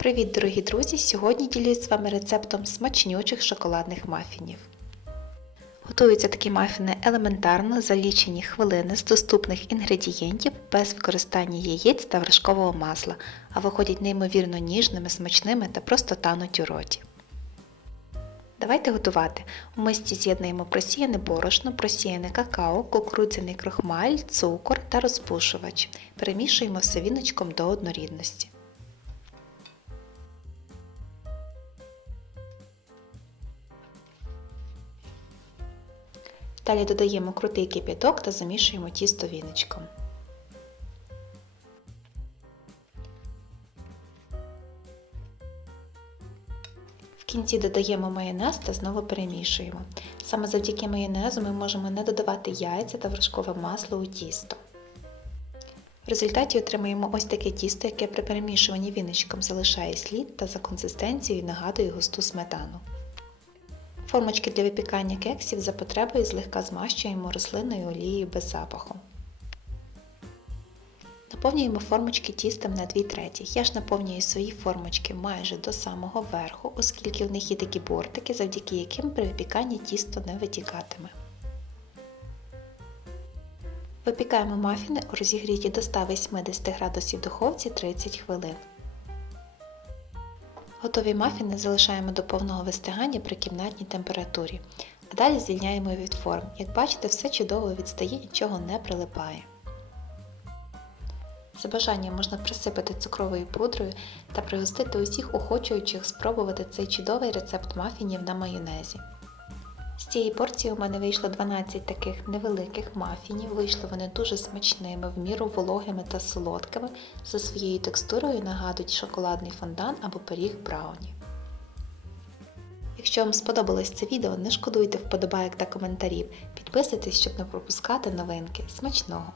Привіт, дорогі друзі! Сьогодні ділюсь з вами рецептом смачнючих шоколадних мафінів. Готуються такі мафіни елементарно за лічені хвилини з доступних інгредієнтів без використання яєць та вершкового масла, а виходять неймовірно ніжними, смачними та просто тануть у роті. Давайте готувати. У мисці з'єднуємо просіяне борошно, просіяне какао, кукурудзяний крохмаль, цукор та розпушувач. Перемішуємо все віночком до однорідності. Далі додаємо крутий кип'яток та замішуємо тісто віночком. В кінці додаємо майонез та знову перемішуємо. Саме завдяки майонезу ми можемо не додавати яйця та вершкове масло у тісто. В результаті отримаємо ось таке тісто, яке при перемішуванні віночком залишає слід та за консистенцією нагадує густу сметану. Формочки для випікання кексів за потребою злегка змащуємо рослинною олією без запаху. Наповнюємо формочки тістом на 2 треті. Я ж наповнюю свої формочки майже до самого верху, оскільки в них є такі бортики, завдяки яким при випіканні тісто не витікатиме. Випікаємо мафіни у розігріті до 180 градусів духовці 30 хвилин. Готові мафіни залишаємо до повного вистигання при кімнатній температурі, а далі звільняємо від форм. Як бачите, все чудово відстає, нічого не прилипає. За бажанням можна присипати цукровою пудрою та пригостити усіх охочуючих спробувати цей чудовий рецепт мафінів на майонезі. Цієї порції у мене вийшло 12 таких невеликих мафінів, вийшли вони дуже смачними, в міру вологими та солодкими, за своєю текстурою нагадують шоколадний фондан або пиріг брауні. Якщо вам сподобалось це відео, не шкодуйте вподобайок та коментарів, підписуйтесь, щоб не пропускати новинки. Смачного!